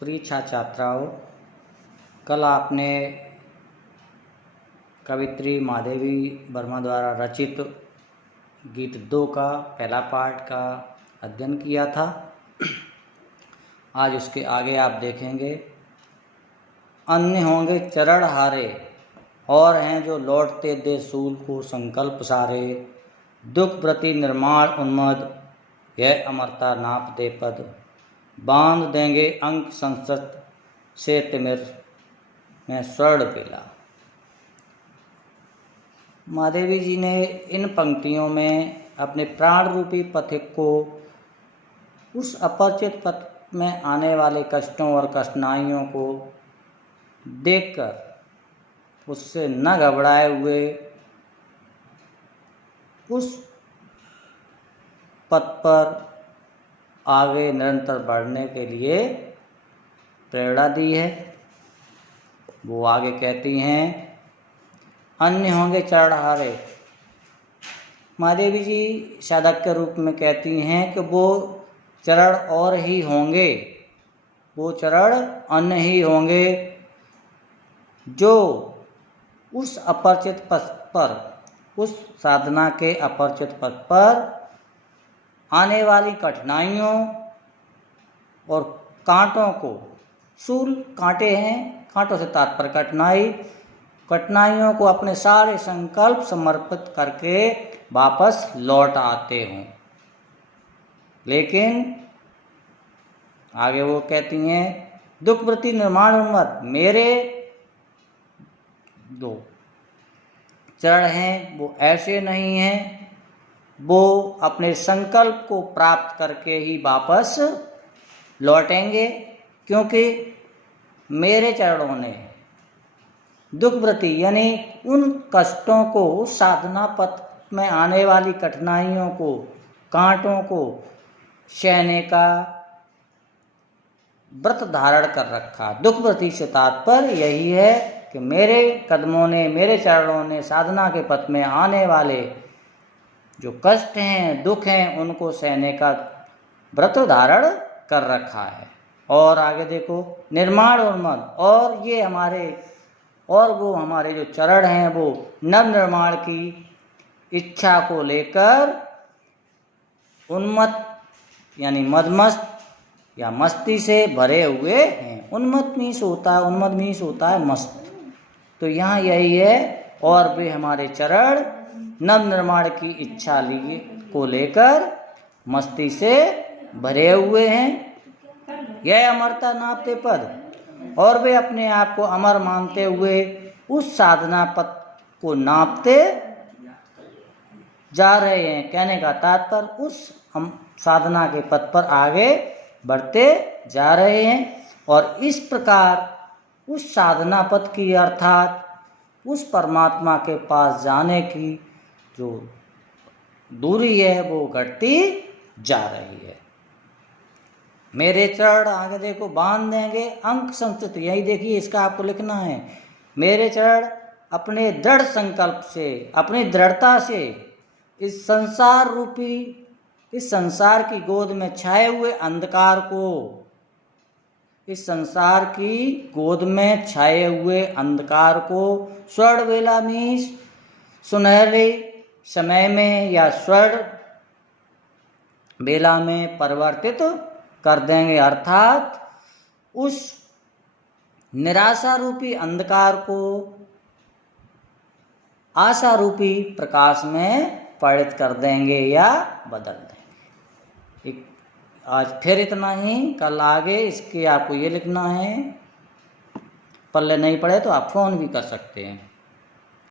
प्रिय छात्र छात्राओं, कल आपने कवित्री महादेवी वर्मा द्वारा रचित गीत 2 का पहला पार्ट का अध्ययन किया था। आज उसके आगे आप देखेंगे। अन्य होंगे चरण हारे और हैं जो लौटते दे सूल को संकल्प सारे। दुख प्रति निर्माण उन्मद यह अमरता नाप दे पद। बांध देंगे अंक संसत से तिमिर में स्वर्ण बेला। महादेवी जी ने इन पंक्तियों में अपने प्राण रूपी पथिक को उस अपरिचित पथ में आने वाले कष्टों और कठिनाइयों को देखकर उससे न घबराए हुए उस पथ पर आगे निरंतर बढ़ने के लिए प्रेरणा दी है। वो आगे कहती हैं, अन्य होंगे चरण हारे। महादेवी जी साधक के रूप में कहती हैं कि वो चरण और ही होंगे, वो चरण अन्य ही होंगे जो उस अपरिचित पथ पर, उस साधना के अपरिचित पथ पर आने वाली कठिनाइयों और कांटों को, शूल कांटे हैं, कांटों से तात्पर्य कठिनाइयों को अपने सारे संकल्प समर्पित करके वापस लौट आते हों। लेकिन आगे वो कहती हैं, दुख प्रति निर्माण उन्मत्त, मेरे जो चरण हैं वो ऐसे नहीं हैं, वो अपने संकल्प को प्राप्त करके ही वापस लौटेंगे, क्योंकि मेरे चरणों ने दुख वृत्ति यानी उन कष्टों को, उस साधना पथ में आने वाली कठिनाइयों को, कांटों को सहने का व्रत धारण कर रखा। दुख वृत्ति से तात्पर्य यही है कि मेरे कदमों ने, मेरे चरणों ने साधना के पथ में आने वाले जो कष्ट हैं, दुख हैं, उनको सहने का व्रत धारण कर रखा है। और आगे देखो, निर्माण उन्मत्त, और ये हमारे और वो हमारे जो चरण हैं वो नव निर्माण की इच्छा को लेकर उन्मत्त यानी मदमस्त या मस्ती से भरे हुए हैं। उन्मत्त मीन्स होता है मस्त। तो यहाँ यही है, और वे हमारे चरण नव निर्माण की इच्छा को लेकर मस्ती से भरे हुए हैं। यह अमरता नापते पद, और वे अपने आप को अमर मानते हुए उस साधना पथ को नापते जा रहे हैं। कहने का तात्पर्य उस हम साधना के पथ पर आगे बढ़ते जा रहे हैं, और इस प्रकार उस साधना पथ की अर्थात उस परमात्मा के पास जाने की जो दूरी है वो घटती जा रही है। मेरे चरण, आगे देखो, बांध देंगे अंक संस्कृत, यही देखिए इसका आपको लिखना है। मेरे चरण अपने दृढ़ संकल्प से, अपनी दृढ़ता से इस संसार की गोद में छाए हुए अंधकार को, इस संसार की गोद में छाए हुए अंधकार को स्वर्ण बेला मीन्स सुनहरे समय में या स्वर्ण बेला में परिवर्तित कर देंगे, अर्थात उस निराशा रूपी अंधकार को आशा रूपी प्रकाश में परिणत कर देंगे या बदल देंगे। आज फिर इतना ही। कल आगे इसके आपको ये लिखना है। पल्ले नहीं पड़े तो आप फोन भी कर सकते हैं।